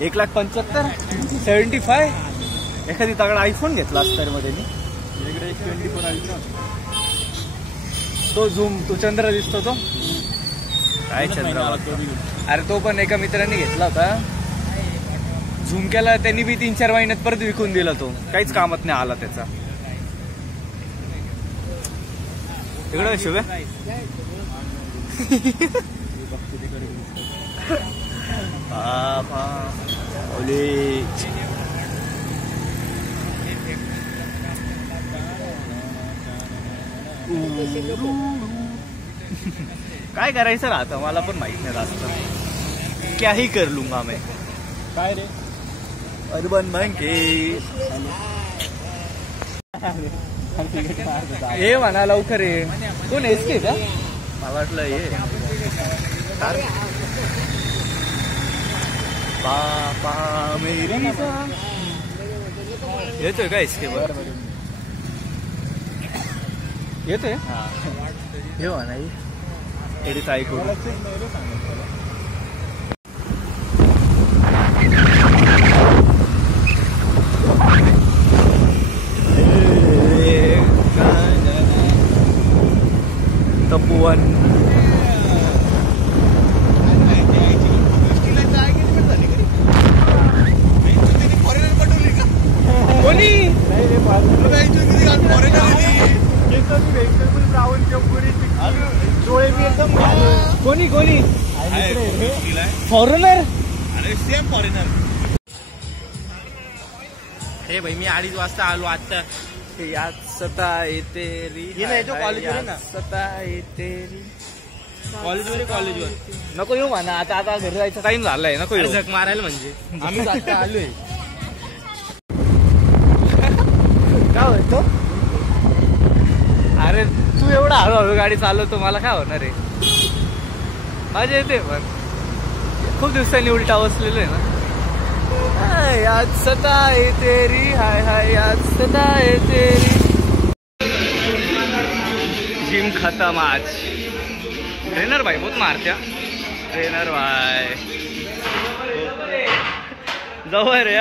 1,75,000 75. एखादी तगडा आयफोन घेतला असता मध्ये मी. इकडे 24 अल्ट्रा तो झूम तो चंद्र दिसतो तो काय चंद्र. अरे तो पण एका मित्राने घेतला होता. झूम केला त्यांनी बी 3-4 महिन्यात परत विकून दिला. तो काहीच कामात नाही आला त्याचा. इकडे शुभ काय करायचं राहतं मला पण माहित नाही जास्त. क्याही कर लूंगा मैं. काय रे अर्बन बँके हे म्हणा लवकर ये. कोण एस के का मला वाटलं ये पापा मेरी येतोय का एस के वर येतोय. हे म्हणा एडिट ऐकू. तपोवन कोणी कोणी कोणी फॉरेनर. Same foreigner. हे भाई मी 2:30 वाजता आलो आता. याद सताए तेरी कॉलेजवर ना सताए तेरी कॉलेजवर नको येऊ म्हणा. आता आता घरी जायचा टाइम झालाय. नको येऊ झक मारायला म्हणजे आम्ही आता आलोय. काय होतो अरे तू एवढा हळूहळू गाडी चालवतो मला काय होणार आहे. मजा येते पण खूप दिवसांनी उलटा बसलेलो आहे ना. याद सताए तेरी हाय हाय याद सताए तेरी. जिम खत्म आज. ट्रेनर भाई बहुत मारत्या. ट्रेनर भाई जवळ रे.